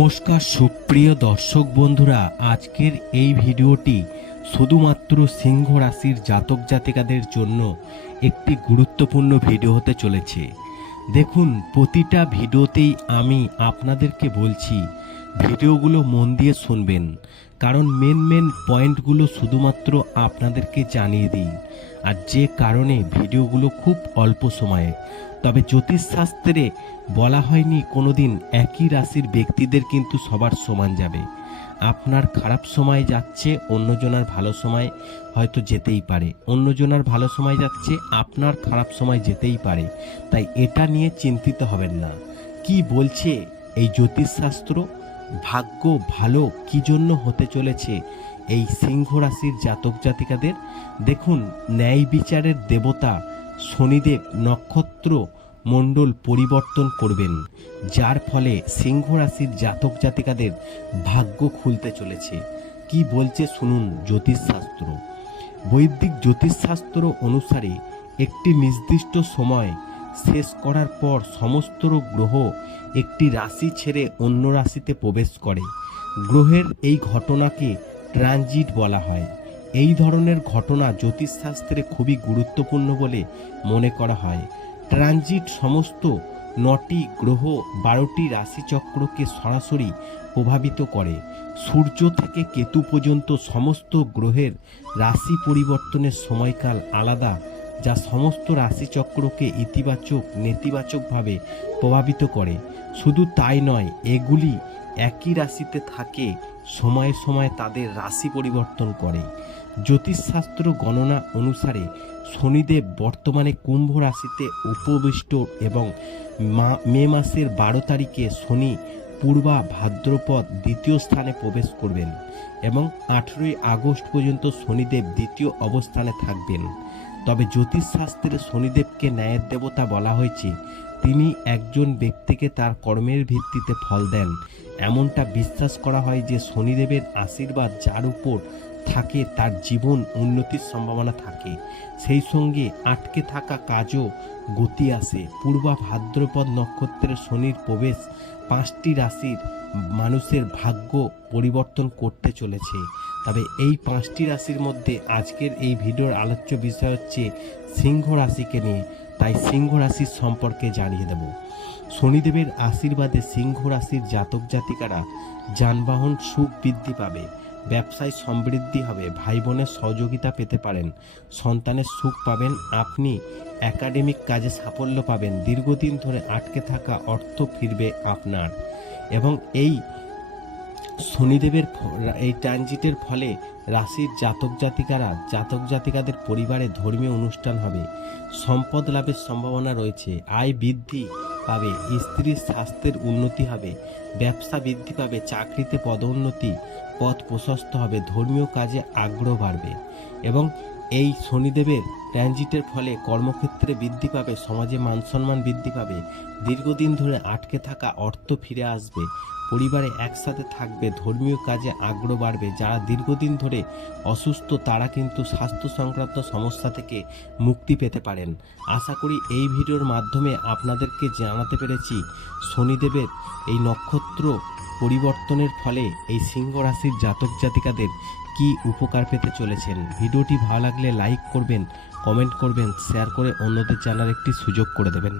নমস্কার সুপ্রিয় দর্শক বন্ধুরা, আজকের এই ভিডিওটি শুধুমাত্র সিংহ রাশির জাতক জাতিকাদের জন্য একটি গুরুত্বপূর্ণ ভিডিও হতে চলেছে। দেখুন, প্রতিটা ভিডিওতেই আমি আপনাদেরকে বলছি ভিডিওগুলো মন দিয়ে শুনবেন, কারণ মেন মেন পয়েন্টগুলো শুধুমাত্র আপনাদেরকে জানিয়ে দিই। আর যে কারণে ভিডিওগুলো খুব অল্প সময়ে, তবে জ্যোতিষশাস্ত্রে বলা হয়নি কোনোদিন একই রাশির ব্যক্তিদের কিন্তু সবার সমান যাবে। আপনার খারাপ সময় যাচ্ছে, অন্যজনার ভালো সময় হয়তো যেতেই পারে। অন্যজনার ভালো সময় যাচ্ছে, আপনার খারাপ সময় যেতেই পারে। তাই এটা নিয়ে চিন্তিত হবেন না। কি বলছে এই জ্যোতিষশাস্ত্র ভাগ্য ভালো কি জন্য হতে চলেছে এই সিংহ রাশির জাতক জাতিকাদের? দেখুন, ন্যায় বিচারের দেবতা শনিদেব নক্ষত্র মণ্ডল পরিবর্তন করবেন, যার ফলে সিংহ রাশির জাতক জাতিকাদের ভাগ্য খুলতে চলেছে। কি বলছে শুনুন জ্যোতিষশাস্ত্র। বৈদিক জ্যোতিষশাস্ত্র অনুসারে একটি নির্দিষ্ট সময় শেষ করার পর সমস্ত গ্রহ একটি রাশি ছেড়ে অন্য রাশিতে প্রবেশ করে। গ্রহের এই ঘটনাকে ট্রানজিট বলা হয়। এই ধরনের ঘটনা জ্যোতিষশাস্ত্রে খুবই গুরুত্বপূর্ণ বলে মনে করা হয়। ট্রানজিট সমস্ত নটি গ্রহ বারোটি রাশিচক্রকে সরাসরি প্রভাবিত করে। সূর্য থেকে কেতু পর্যন্ত সমস্ত গ্রহের রাশি পরিবর্তনের সময়কাল আলাদা যা সমস্ত রাশিচক্রকে ইতিবাচক, নেতিবাচকভাবে প্রভাবিত করে। শুধু তাই নয়, এগুলি একই রাশিতে থাকে, সময়ে সময়ে তাদের রাশি পরিবর্তন করে। জ্যোতিষশাস্ত্র গণনা অনুসারে শনিদেব বর্তমানে কুম্ভ রাশিতে উপবিষ্ট এবং মা- মাসের বারো তারিখে শনি পূর্বা ভাদ্রপদ দ্বিতীয় স্থানে প্রবেশ করবেন এবং আঠেরোই আগস্ট পর্যন্ত শনিদেব দ্বিতীয় অবস্থানে থাকবেন। তবে জ্যোতিষশাস্ত্রে শনিদেবকে ন্যায়ের দেবতা বলা হয়েছে, তিনি একজন ব্যক্তিকে তার কর্মের ভিত্তিতে ফল দেন। এমনটা বিশ্বাস করা হয় যে শনিদেবের আশীর্বাদ যার উপর থাকে তার জীবন উন্নতির সম্ভাবনা থাকে। সেই সঙ্গে আটকে থাকা কাজও গতি আসে। পূর্বা ভাদ্রপদ নক্ষত্রের শনির প্রবেশ পাঁচটি রাশির মানুষের ভাগ্য পরিবর্তন করতে চলেছে। তবে এই পাঁচটি রাশির মধ্যে আজকের এই ভিডিওর আলোচ্য বিষয় হচ্ছে সিংহ রাশিকে নিয়ে। তাই সিংহ রাশির সম্পর্কে জানিয়ে দেব। শনিদেবের আশীর্বাদে সিংহ রাশির জাতক জাতিকারা যানবাহন সুখ বৃদ্ধি পাবে, ব্যবসায় সমৃদ্ধি হবে ভাই বোনের সহযোগিতা পেতে পারেন, সন্তানের সুখ পাবেন, আপনি একাডেমিক কাজে সাফল্য পাবেন, দীর্ঘদিন ধরে আটকে থাকা অর্থ ফিরবে আপনার। এবং এই শনিদেবের এই ট্রানজিটের ফলে রাশির জাতক জাতিকারা, জাতক জাতিকাদের পরিবারে ধর্মীয় অনুষ্ঠান হবে। সম্পদ লাভের সম্ভাবনা রয়েছে, আয় বৃদ্ধি পাবে, স্ত্রীর স্বাস্থ্যের উন্নতি হবে, ব্যবসা বৃদ্ধি পাবে, চাকরিতে পদোন্নতি পথ প্রশস্ত হবে, ধর্মীয় কাজে আগ্রহ বাড়বে এবং এই শনিদেবের ট্রানজিটের ফলে কর্মক্ষেত্রে বৃদ্ধি পাবে, সমাজে মান সম্মান বৃদ্ধি পাবে, দীর্ঘদিন ধরে আটকে থাকা অর্থ ফিরে আসবে, পরিবারে একসাথে থাকবে, ধর্মীয় কাজে আগ্রহ বাড়বে, যারা দীর্ঘদিন ধরে অসুস্থ তারা কিন্তু স্বাস্থ্য সংক্রান্ত সমস্যা থেকে মুক্তি পেতে পারেন। আশা করি এই ভিডিওর মাধ্যমে আপনাদেরকে জানাতে পেরেছি, শনিদেবের এই নক্ষত্র পরিবর্তনের ফলে এই সিংহ রাশির জাতক জাতিকাদের কি উপকার পেতে চলেছেন? ভিডিওটি ভালো লাগলে লাইক করবেন, কমেন্ট করবেন, শেয়ার করে অন্যদের জানার একটি সুযোগ করে দেবেন।